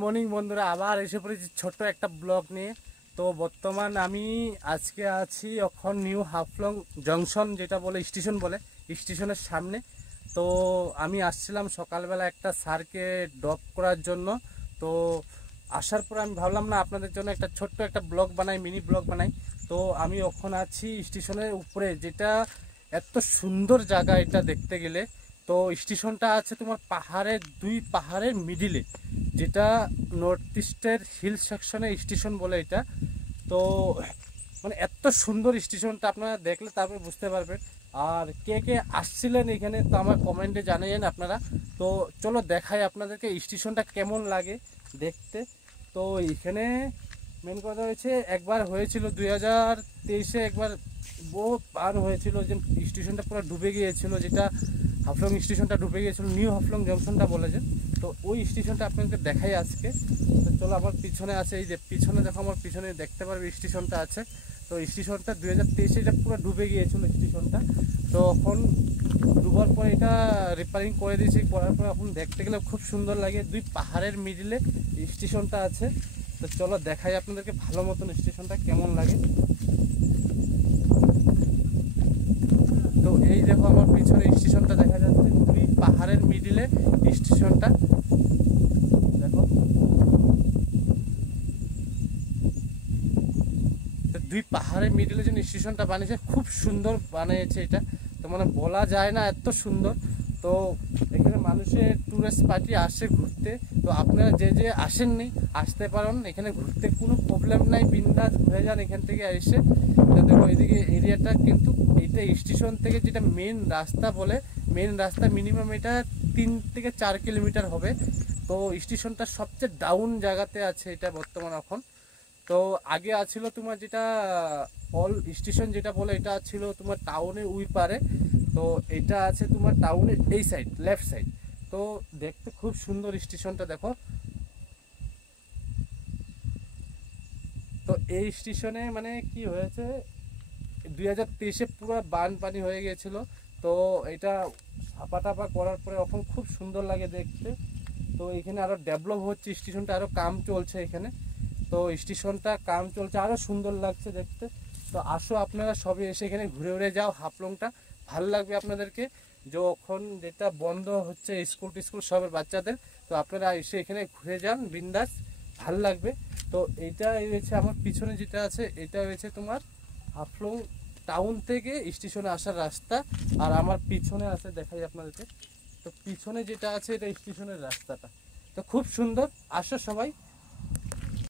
Morning বন্ধুরা, আবার এসে পড়েছি ছোট্ট একটা ব্লগ নিয়ে। তো বর্তমান আমি আজকে আছি এখন নিউ হাফলং জংশন, যেটা বলে স্টেশন বলে, স্টেশনের সামনে। তো আমি আসছিলাম সকালবেলা একটা স্যারকে ড্রপ করার জন্য। তো আসার পর আমি ভাবলাম না আপনাদের জন্য একটা ছোট্ট একটা ব্লগ বানাই, মিনি ব্লগ বানাই। তো আমি এখন আছি স্টেশনের উপরে, যেটা এত সুন্দর জায়গা এটা দেখতে গেলে। তো স্টেশনটা আছে তোমার পাহাড়ের, দুই পাহাড়ের মিডিলে, যেটা নর্থ ইস্টের হিল সেকশনে স্টেশন বলে এটা। তো মানে এত সুন্দর স্টেশনটা আপনারা দেখলে তারপরে বুঝতে পারবেন। আর কে কে আসছিলেন এখানে তো আমার কমেন্টে জানিয়েন আপনারা। তো চলো দেখাই আপনাদেরকে স্টেশনটা কেমন লাগে দেখতে। তো এখানে মেন কথা হয়েছে, একবার হয়েছিল 2023-এ একবার বহু পার হয়েছিল, যে স্টেশনটা পুরো ডুবে গিয়েছিল, যেটা হাফলং স্টেশনটা ডুবে গিয়েছিল, নিউ হাফলং জংশনটা বলেছে। তো ওই স্টেশনটা আপনাদের দেখাই আজকে। তো চলো, আমার পিছনে আছে, এই যে পিছনে দেখো, আমার পিছনে দেখতে পারবে স্টেশনটা আছে। তো স্টেশনটা 2023-এ এটা পুরো ডুবে গিয়েছিল স্টেশনটা। তো এখন ডুবার পর এটা রিপেয়ারিং করে দিয়েছি, করার পর এখন দেখতে গেলে খুব সুন্দর লাগে। দুই পাহাড়ের মিডিলে স্টেশনটা আছে। তো চলো দেখাই আপনাদেরকে ভালো মতন স্টেশনটা কেমন লাগে। তো এই দেখো, আমার পিছনে স্টেশনটা দেখা যাচ্ছে, দুই পাহাড়ের মিডিলে স্টেশনটা দেখো। তো দুই পাহাড়ের মিডিলে যে স্টেশনটা বানিয়েছে, খুব সুন্দর বানিয়েছে এটা। তো মানে বলা যায় না, এত সুন্দর। তো এখানে মানুষের টুরিস্ট পার্টি আসে ঘুরতে। তো আপনারা যে যে আসেননি, আসতে পারেন, এখানে ঘুরতে কোনো প্রবলেম নাই, বিন্দাস ঘুরে যান এখান থেকে এসে। তো দেখো এদিকে এরিয়াটা কিন্তু, এইটা স্টেশন থেকে যেটা মেন রাস্তা বলে, মেন রাস্তা মিনিমাম এটা 3 থেকে 4 কিলোমিটার হবে। তো স্টেশনটা সবচেয়ে ডাউন জায়গাতে আছে এটা বর্তমান এখন। তো আগে আছিল তোমার যেটা অল স্টেশন যেটা বলে, এটা ছিল তোমার টাউনের ওই পারে। তো এটা আছে তোমার টাউনের এই সাইড, লেফট সাইড। তো দেখতে খুব সুন্দর স্টেশনটা দেখো। তো এই স্টেশনে মানে কি হয়েছে, 2023-এ পুরো বানপানি হয়ে গিয়েছিল। তো এটা ছাপা টাপা করার পরে এখন খুব সুন্দর লাগে দেখতে। তো এখানে আরো ডেভেলপ হচ্ছে স্টেশনটা, আরো কাম চলছে এখানে। তো স্টেশনটা কাম চলছে, আরো সুন্দর লাগছে দেখতে। তো আসো আপনারা সবাই এসে এখানে ঘুরে ঘুরে যাও হাফলংটা, ভালো লাগবে আপনাদেরকে। যখন যেটা বন্ধ হচ্ছে স্কুল টিস্কুল সবের বাচ্চাদের, তো আপনারা এসে এখানে ঘুরে যান বিন্দাস, ভালো লাগবে। তো এইটা হয়েছে আমার পিছনে যেটা আছে, এটা হয়েছে তোমার হাফলং টাউন থেকে স্টেশনে আসার রাস্তা। আর আমার পিছনে আছে, দেখাই আপনাদেরকে। তো পিছনে যেটা আছে এটা স্টেশনের রাস্তাটা। তো খুব সুন্দর, আসো সবাই।